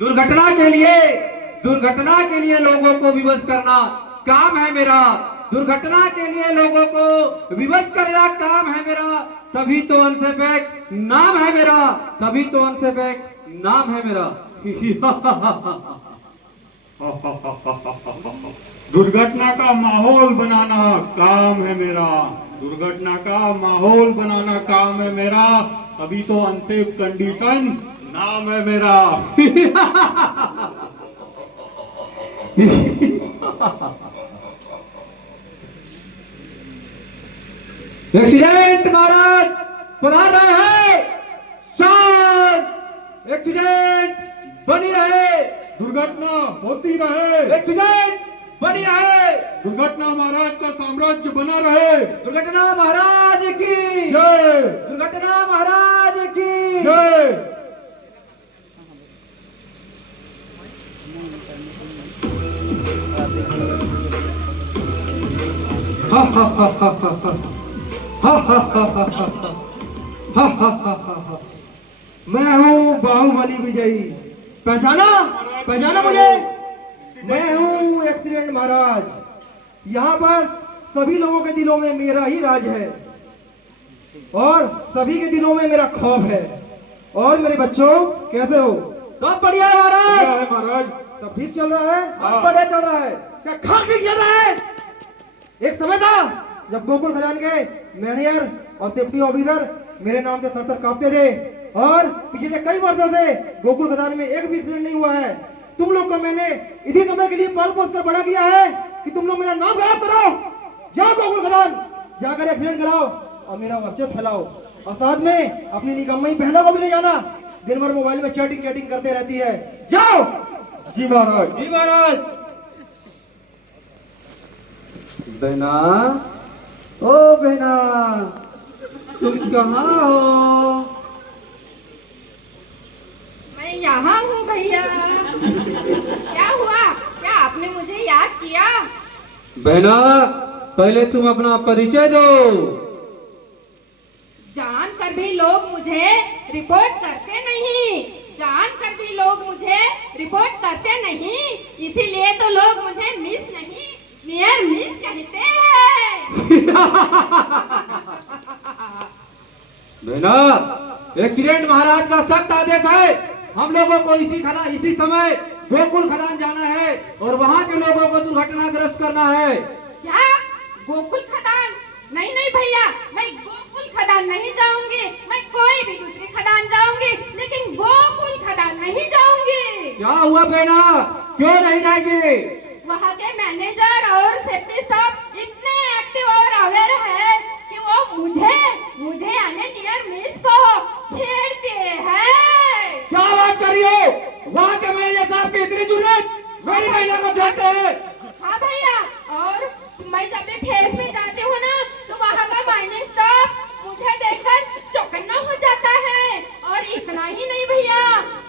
दुर्घटना के लिए लोगों को विवश करना काम है मेरा। दुर्घटना के लिए लोगों को विवश करना काम है मेरा। तभी तो अनसेफेक नाम है मेरा। तभी तो अनसेफेक नाम है मेरा। दुर्घटना का माहौल बनाना काम है मेरा। दुर्घटना का माहौल बनाना काम है मेरा। तभी तो अनसेफ कंडीशन नाम है मेरा। एक्सीडेंट महाराज पधार रहे हैं। शांत। एक्सीडेंट बनी रहे। दुर्घटना होती रहे। एक्सीडेंट बनी रहे। दुर्घटना महाराज का साम्राज्य बना रहे। दुर्घटना महाराज की जय। दुर्घटना महाराज की जय। हा हा हा हा हा हा हा हा हा। मैं हूँ बाहुबली विजयी। पहचाना पहचाना मुझे? मैं हूँ एक्सीडेंट महाराज। यहाँ पर सभी लोगों के दिलों में मेरा ही राज है और सभी के दिलों में मेरा खौफ है। और मेरे बच्चों कैसे हो? सब बढ़िया है महाराज। महाराज सब ठीक चल रहा है? सब बढ़िया चल रहा है? क्या खाक ठीक चल रहा है? एक समय था जब गोकुल खजान के मैनेजर और सेफ्टी ऑफिसर मेरे नाम से थर-थर कांपते थे और पिछले कई वर्षों से गोकुल खजान में एक भी एक्सीडेंट नहीं हुआ है। तुम लोग को मैंने इसी समय के लिए पाल पोस कर बड़ा किया है कि तुम लोग मेरा नाम खराब कराओ। जाओ गोकुल खजान जाकर एक्सीडेंट कराओ और मेरा वर्चस्व फैलाओ। और साथ में अपनी निकम्मी बहनों को भी ले जाना। दिन भर मोबाइल में चैटिंग करते रहती है। जाओ। जी महाराज। जी महाराज। बहना, ओ बहना, तुम कहाँ हो? मैं यहाँ हूँ भैया। क्या हुआ? क्या आपने मुझे याद किया? बहना, पहले तुम अपना परिचय दो। जानकर भी लोग मुझे रिपोर्ट करते नहीं। जानकर भी लोग मुझे रिपोर्ट करते नहीं। इसीलिए तो लोग मुझे मिस नहीं नियर मिस कहते हैं। बहना, एक्सीडेंट महाराज का सख्त आदेश है। हम लोगों को इसी समय गोकुल खदान जाना है और वहाँ के लोगों को दुर्घटनाग्रस्त करना है। क्या? गोकुल खदान? नहीं नहीं भैया, मैं गोकुल खदान नहीं जाऊंगी। मैं कोई भी दूसरी खदान जाऊंगी लेकिन गोकुल खदान नहीं जाऊंगी। क्या हुआ बहना, क्यों नहीं जाएगी? वहाँ के मैनेजर और सेफ्टी स्टाफ इतने एक्टिव और अवेयर है कि वो मुझे यानी नियर मिस को छेड़ते हैं। क्या बात कर रही हो? वहाँ के मैनेजर साहब की इतनी जुर्रत मेरी महिला को छेड़ते हैं? हाँ भैया, और मैं जब भी फेस में जाती हूँ ना तो वहाँ का मैनेजर स्टाफ मुझे देखकर चौकन्ना हो जाता है। और इतना ही नहीं भैया,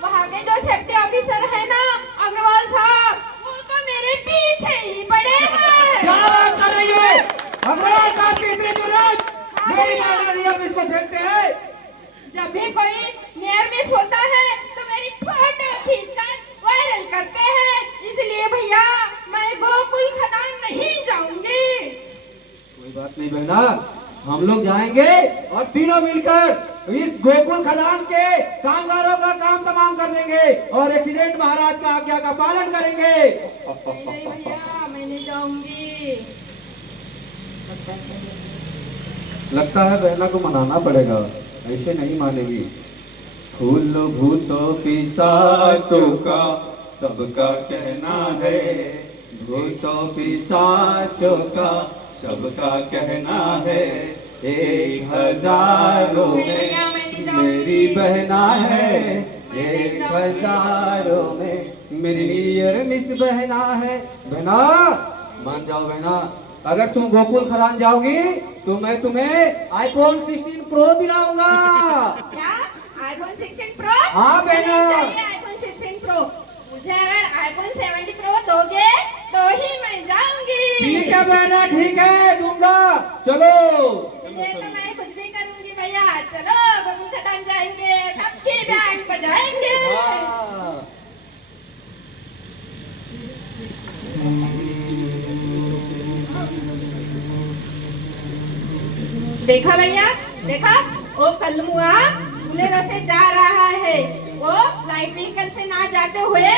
वहाँ के जो सेफ्टी ऑफिसर है ना अग्रवाल साहब, वो तो मेरे पीछे ही पड़े हैं। क्या बात कर रही हो? अग्रवाल साहब की इतनी जुर्रत मेरी महिला नियर मिस को छेड़ते हैं? जब भी कोई नियर मिस होता है तो मेरी फोटो खींचकर वायरल करते हैं। इसलिए भैया मैं गोकुल खदान नहीं जाऊंगी। कोई बात नहीं बहना, हम लोग जाएंगे और तीनों मिलकर इस गोकुल खदान के कामगारों का काम तमाम कर देंगे और एक्सीडेंट महाराज का आज्ञा का पालन करेंगे। नहीं भैया, मैं नहीं जाऊंगी। लगता है बहना को मनाना पड़ेगा, ऐसे नहीं मानेगी। फूल भूतों पिशाचों का सबका कहना है। भूतों पिशाचों का सबका कहना है। 1000 में मेरी बहना है। 1000 में मेरी नियर मिस बहना है। बहना मान जाओ बहना, अगर तुम गोकुल खदान जाओगी तो मैं तुम्हें आईफोन 16 प्रो दिलाऊंगा। क्या? IPhone 16 pro? हाँ बहना। IPhone 16 pro. मुझे अगर आईफोन 70 प्रो दोगे तो ही मैं जाऊंगी। ठीक है बहना, ठीक है, दूंगा। चलो। ये तो मैं कुछ भी करूंगी भैया। चलो गोकुल खदान जाएंगे, सबकी बैंड बजाएंगे। हाँ। देखा भैया, देखा वो कलमुआ बुलेरो से जा रहा है। वो लाइट व्हीकल से ना जाते हुए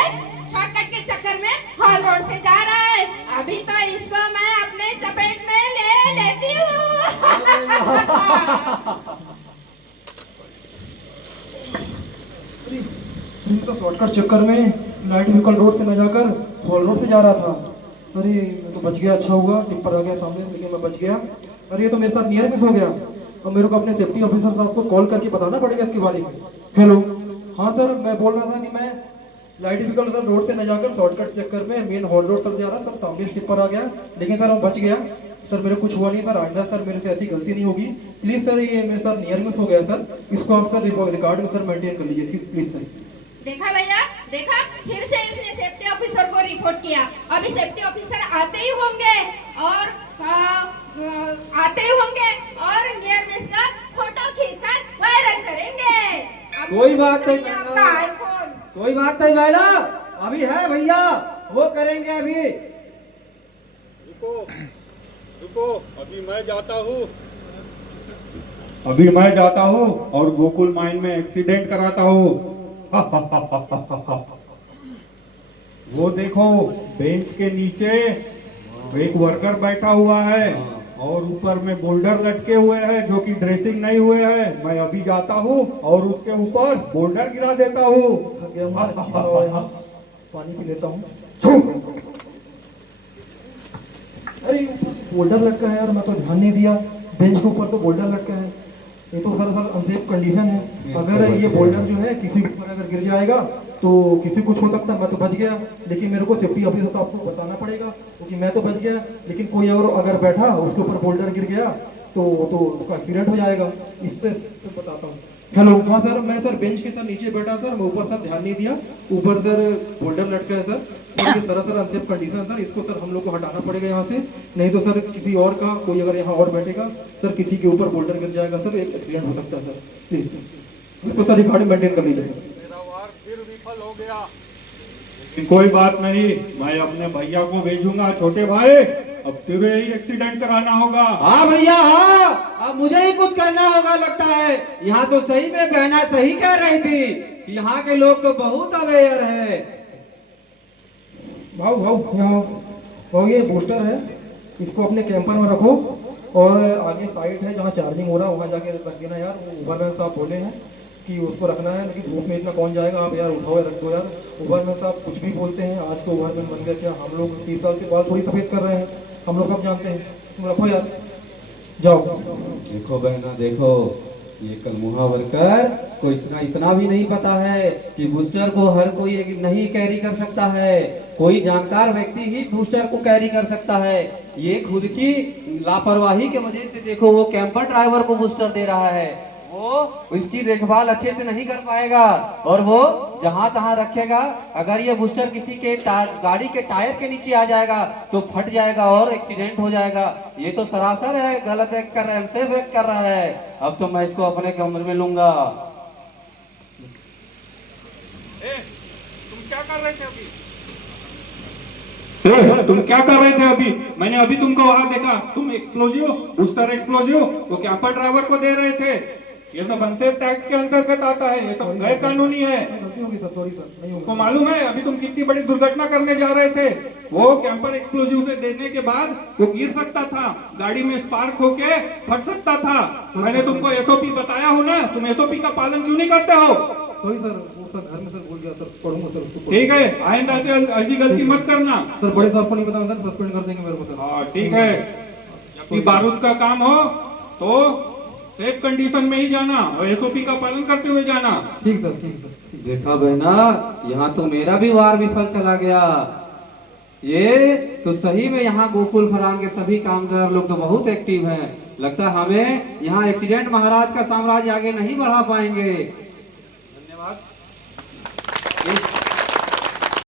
शॉर्टकट के चक्कर में हॉल रोड से जा रहा है। अभी तो इसको मैं अपने चपेट में ले लेती हूँ। तो शॉर्टकट चक्कर में लाइट व्हीकल रोड से न जाकर हॉल रोड से जा रहा था। अरे मैं तो बच गया, अच्छा हुआ टिप्पर आ गया सामने, लेकिन मैं बच गया। अरे ये तो मेरे साथ नियर मिस हो गया। और मेरे को अपने सेफ्टी ऑफिसर साहब को कॉल करके बताना पड़ेगा इसके बारे में। हेलो, हाँ सर, मैं बोल रहा था कि मैं लाइट व्हीकल सर रोड से न जाकर शॉर्टकट चक्कर में मेन हॉल रोड सर जा रहा, सर सामने टिप्पर आ गया, लेकिन सर मैं बच गया। सर मेरे कुछ हुआ नहीं सर, आइंदा सर मेरे से ऐसी गलती नहीं होगी प्लीज सर। ये मेरे साथ नियर मिस हो गया सर, इसको आप सर रिकॉर्ड में सर मेंटेन कर लीजिए प्लीज सर। देखा भैया, देखा फिर से इसने सेफ्टी ऑफिसर को रिपोर्ट किया। अभी सेफ्टी ऑफिसर आते ही होंगे और नियर मिस का फोटो खींचकर वायरल करेंगे। कोई बात नहीं आपका आईफोन। कोई बात नहीं मैडा, अभी है भैया, वो करेंगे अभी। रुको रुको, अभी मैं जाता हूँ और गोकुल माइन में एक्सीडेंट कराता हूँ। वो देखो बेंच के नीचे एक वर्कर बैठा हुआ है और ऊपर में बोल्डर लटके हुए हैं जो कि ड्रेसिंग नहीं हुए हैं। मैं अभी जाता हूँ और उसके ऊपर बोल्डर गिरा देता हूँ। पानी पी लेता हूँ। अरे बोल्डर लटका है यार, मैं तो ध्यान नहीं दिया। बेंच के ऊपर तो बोल्डर लटका है, ये तो सर अनसेफ कंडीशन है। अगर ये बोल्डर जो है किसी के ऊपर अगर गिर जाएगा तो किसी कुछ हो सकता है। मैं तो बच गया, लेकिन मेरे को सेफ्टी ऑफिसर साहब को बताना पड़ेगा, क्योंकि मैं तो बच गया, लेकिन कोई और अगर बैठा उसके ऊपर बोल्डर गिर गया तो उसका एक्सीडेंट हो जाएगा। इससे बताता हूँ। हेलो, हाँ सर, मैं सर बेंच के सर नीचे बैठा सर, मैं ऊपर सर ध्यान नहीं दिया, ऊपर सर बोल्डर लटका है सर। ये सर अनसेफ कंडीशन सर, इसको सर हम लोग को हटाना पड़ेगा यहाँ से, नहीं तो सर किसी और का कोई अगर यहाँ और बैठेगा सर, किसी के ऊपर बोल्डर गिर जाएगा सर, एक एक्सीडेंट हो सकता है सर। प्लीज इसको सर रिकॉर्ड मेंटेन कर लीजिए। मेरा वार फिर विफल हो गया, लेकिन कोई बात नहीं, मैं अपने भैया को भेजूंगा। छोटे भाई, अब तेरे ही एक्सीडेंट कराना होगा। हाँ भैया, हाँ, अब मुझे ही कुछ करना होगा लगता है। यहाँ तो सही में बहना सही कह रही थी कि यहाँ के लोग तो बहुत अवेयर है। भाऊ भाऊ ये बूस्टर है, इसको अपने कैंपर में रखो और आगे साइड है जहाँ चार्जिंग हो रहा है वहाँ जाके रख देना यार। वो ओवरमैन साहब बोले हैं कि उसको रखना है, लेकिन धूप में इतना कौन जाएगा, आप यार उठाओ रख दो यार। ओवरमैन साहब कुछ भी बोलते हैं, आज तो ओवरमैन बन गए क्या? हम लोग 30 साल के बाद थोड़ी सफेद कर रहे हैं, हम लोग सब जानते हैं। तुम रखो यार, जाओ। देखो बहना, देखो ये कलमुहा वर्कर को इतना भी नहीं पता है कि बूस्टर को हर कोई नहीं कैरी कर सकता है। कोई जानकार व्यक्ति ही बूस्टर को कैरी कर सकता है। ये खुद की लापरवाही के वजह से देखो वो कैंपर ड्राइवर को बूस्टर दे रहा है। वो इसकी देखभाल अच्छे से नहीं कर पाएगा और वो जहां तहां रखेगा। अगर ये बूस्टर किसी के गाड़ी के टायर के नीचे आ जाएगा तो फट जाएगा और एक्सीडेंट हो जाएगा। ये तो सरासर है गलत एक्ट कर रहा है, अनसेफ एक्ट कर रहा है। अब तो मैं इसको अपने कमरे में लूंगा। तुम क्या कर रहे थे अभी? तुम क्या कर रहे थे अभी? मैंने अभी तुमको वहां देखा, तुम एक्सप्लोजिव, बूस्टर एक्सप्लोजिव वो कैंपर ड्राइवर को दे रहे थे। ये सब अनसेफ एक्ट के अंतर्गत आता है, ये सब गैर कानूनी है। गलती होगी सर, सॉरी सर, नहीं होगा। तुमको मालूम है अभी तुम कितनी बड़ी दुर्घटना करने जा रहे थे? वो कैंपर एक्सप्लोजिव से देने के बाद वो गिर सकता था, गाड़ी में स्पार्क होके फट सकता था। मैंने तुमको एसओपी बताया हो ना, तुम एसओपी का पालन क्यों नहीं करते हो? सॉरी सर, वो सर घर में सर भूल गया सर, पढ़ूंगा सर उसको। ठीक है, आइंदा से ऐसी गलती मत करना। सर बड़े साहब को नहीं पता सर, सस्पेंड कर देंगे मेरे को सर। हाँ ठीक है, जब भी बारूद का काम हो तो सेफ कंडीशन में ही जाना और एसओपी का पालन करते हुए जाना। ठीक सर, ठीक सर। देखा बहना, यहाँ तो मेरा भी वार विफल चला गया। ये तो सही में यहाँ गोकुल फलान के सभी कामगार लोग तो बहुत एक्टिव हैं। लगता है हमें यहाँ एक्सीडेंट महाराज का साम्राज्य आगे नहीं बढ़ा पाएंगे।